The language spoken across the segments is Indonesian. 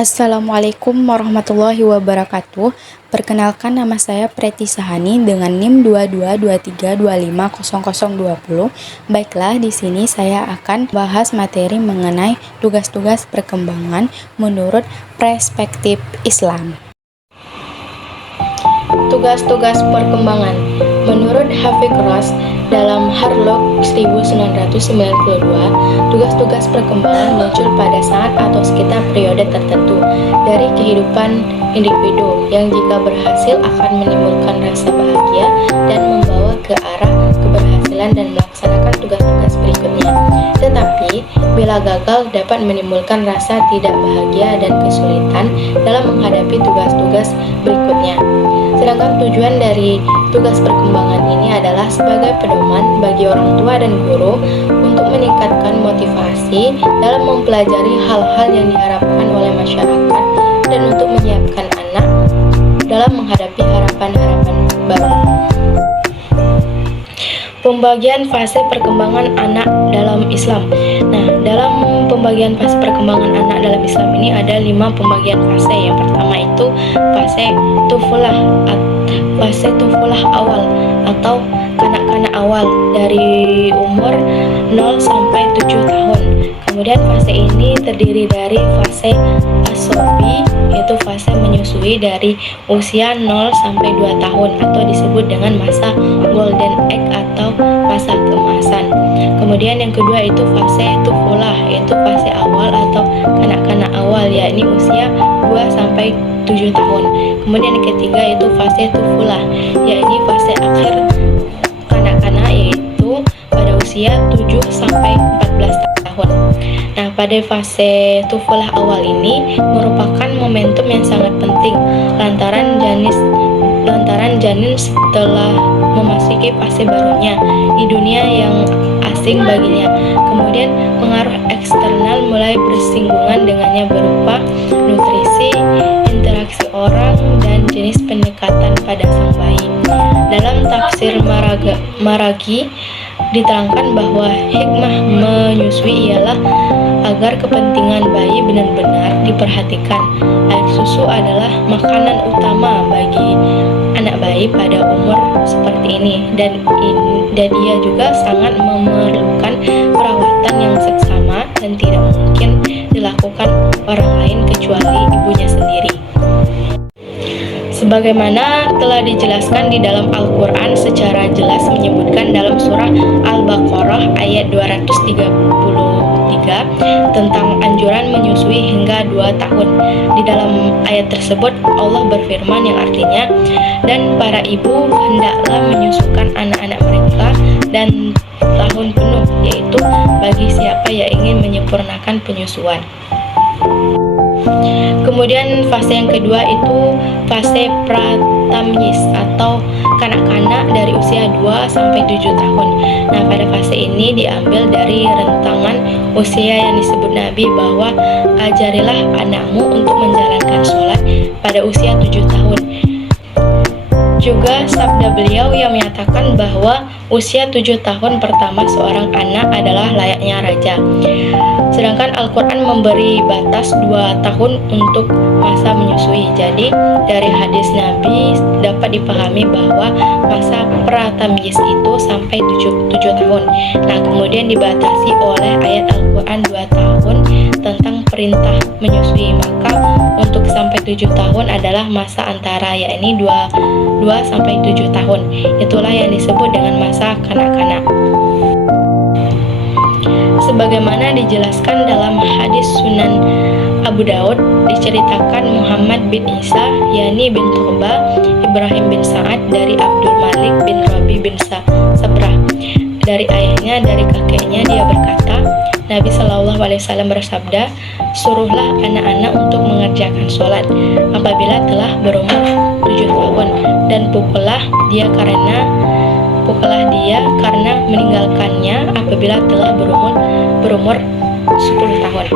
Assalamualaikum warahmatullahi wabarakatuh. Perkenalkan, nama saya Preti Sahani dengan NIM 2223250020. Baiklah, di sini saya akan bahas materi mengenai tugas-tugas perkembangan menurut perspektif Islam. Tugas-tugas perkembangan menurut Hafid Ras dalam Harlock 1992, tugas-tugas perkembangan muncul pada saat atau sekitar periode tertentu dari kehidupan individu yang jika berhasil akan menimbulkan rasa bahagia dan membawa ke arah keberhasilan dan melaksanakan tugas-tugas berikutnya. Tetapi, bila gagal dapat menimbulkan rasa tidak bahagia dan kesulitan dalam menghadapi tugas-tugas berikutnya. Sedangkan tujuan dari tugas perkembangan ini adalah sebagai pedoman bagi orang tua dan guru untuk meningkatkan motivasi dalam mempelajari hal-hal yang diharapkan oleh masyarakat dan untuk menyiapkan anak dalam menghadapi harapan-harapan baru. Pembagian fase perkembangan anak dalam Islam. Nah, dalam pembagian fase perkembangan anak dalam Islam ini ada 5 pembagian fase. Yang pertama itu fase tufulah awal atau kanak-kanak awal dari umur 0 sampai 7 tahun. Kemudian fase ini terdiri dari fase asobi, yaitu fase menyusui dari usia 0 sampai 2 tahun atau disebut dengan masa golden egg atau masa keemasan. Kemudian yang kedua itu fase tufulah, yaitu fase awal atau kanak-kanak awal, yakni usia 2 sampai 7 tahun. Kemudian yang ketiga itu fase tufulah, yakni fase akhir kanak-kanak, yaitu pada usia 7 sampai 14 tahun. Nah, pada fase tufulah awal ini merupakan momentum yang sangat penting lantaran janin setelah memasuki fase barunya di dunia yang asing baginya. Kemudian pengaruh eksternal mulai bersinggungan dengannya berupa nutrisi, interaksi orang, dan jenis pendekatan pada sang bayi. Dalam tafsir Maragi diterangkan bahwa hikmah menyusui ialah agar kepentingan bayi benar-benar diperhatikan. Air susu adalah makanan utama bagi anak bayi pada umur seperti ini, dan ia juga sangat memerlukan perawatan yang seksama dan tidak mungkin dilakukan orang lain kecuali ibunya sendiri. Sebagaimana telah dijelaskan di dalam Al-Quran secara jelas menyebutkan dalam surah Al-Baqarah ayat 233 tentang anjuran menyusui hingga 2 tahun. Di dalam ayat tersebut Allah berfirman yang artinya, dan para ibu hendaklah menyusukan anak-anak mereka dan tahun penuh, yaitu bagi siapa yang ingin menyempurnakan penyusuan. Kemudian fase yang kedua itu fase pratamyis atau kanak-kanak dari usia 2 sampai 7 tahun. Nah, pada fase ini diambil dari rentangan usia yang disebut Nabi bahwa ajarilah anakmu untuk menjalankan sholat pada usia 7 tahun. Juga sabda beliau yang menyatakan bahwa usia 7 tahun pertama seorang anak adalah layaknya raja. Sedangkan Al-Quran memberi batas 2 tahun untuk masa menyusui. Jadi dari hadis Nabi dapat dipahami bahwa masa pratamyiz itu sampai 7 tahun. Nah, kemudian dibatasi oleh ayat Al-Quran 2 tahun tentang perintah menyusui. Maka untuk sampai 7 tahun adalah masa antara, yakni 2 sampai 7 tahun. Itulah yang disebut dengan masa kanak-kanak. Sebagaimana dijelaskan dalam hadis Sunan Abu Daud, diceritakan Muhammad bin Isa, yakni bin Turbah, Ibrahim bin Sa'ad dari Abdul Malik bin Rabi bin Sabrah. Dari ayahnya, dari kakeknya, dia berkata, Nabi SAW bersabda, suruhlah anak-anak untuk mengerjakan sholat apabila telah berumur 7 tahun, dan pukullah dia karena meninggalkannya apabila telah berumur 10 tahun.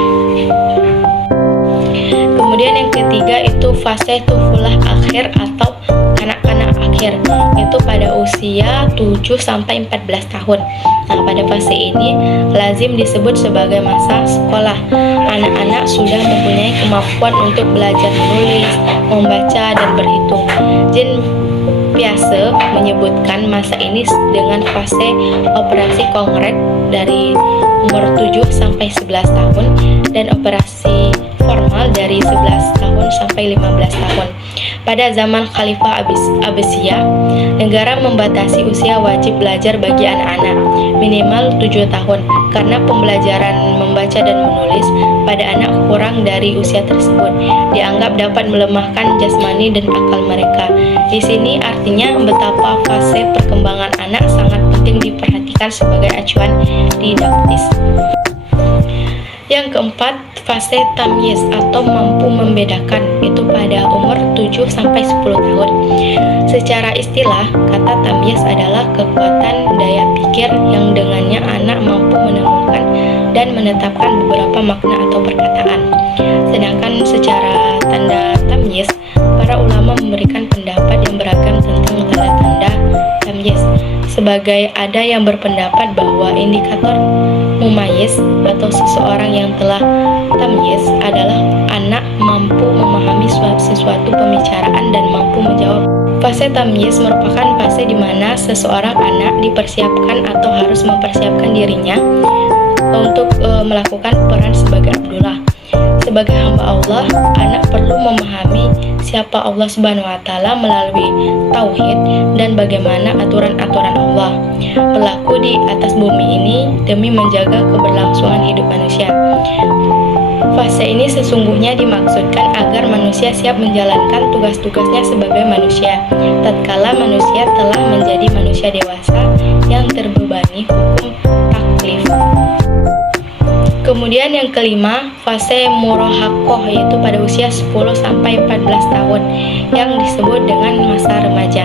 Kemudian yang ketiga itu fase tufulah akhir atau kanak-kanak akhir, yaitu pada usia 7 sampai 14 tahun. Nah, pada fase ini lazim disebut sebagai masa sekolah. Anak-anak sudah mempunyai kemampuan untuk belajar menulis, membaca, dan berhitung. Jean Piaget menyebutkan masa ini dengan fase operasi konkret dari umur 7 sampai 11 tahun dan operasi formal dari 11 tahun sampai 15 tahun. Pada zaman Khalifah Abbasiyah, negara membatasi usia wajib belajar bagi anak-anak minimal 7 tahun karena pembelajaran membaca dan menulis pada anak kurang dari usia tersebut dianggap dapat melemahkan jasmani dan akal mereka. Di sini artinya betapa fase perkembangan anak sangat penting diperhatikan sebagai acuan didaktis. Yang keempat, fase tamyiz atau mampu membedakan, itu pada umur 7 sampai 10 tahun. Secara istilah, kata tamyiz adalah kekuatan daya pikir yang dengannya anak mampu menemukan dan menetapkan beberapa makna atau perkataan. Sedangkan secara tanda tamyiz, para ulama memberikan pendapat yang beragam tentang tanda-tanda tamyiz. Sebagai ada yang berpendapat bahwa indikator mumayyiz atau seseorang yang telah tamyiz adalah anak mampu memahami sesuatu pembicaraan dan mampu menjawab. Fase tamyiz merupakan fase di mana seseorang anak dipersiapkan atau harus mempersiapkan dirinya untuk melakukan peran sebagai Abdullah. Sebagai hamba Allah, anak perlu memahami siapa Allah Subhanahu wa Ta'ala melalui tauhid dan bagaimana aturan-aturan Allah berlaku di atas bumi ini demi menjaga keberlangsungan hidup manusia. Fase ini sesungguhnya dimaksudkan agar manusia siap menjalankan tugas-tugasnya sebagai manusia tatkala manusia telah menjadi manusia dewasa yang terbebani hukum taklif. Kemudian yang kelima, fase murahakoh, yaitu pada usia 10 sampai 14 tahun yang disebut dengan masa remaja.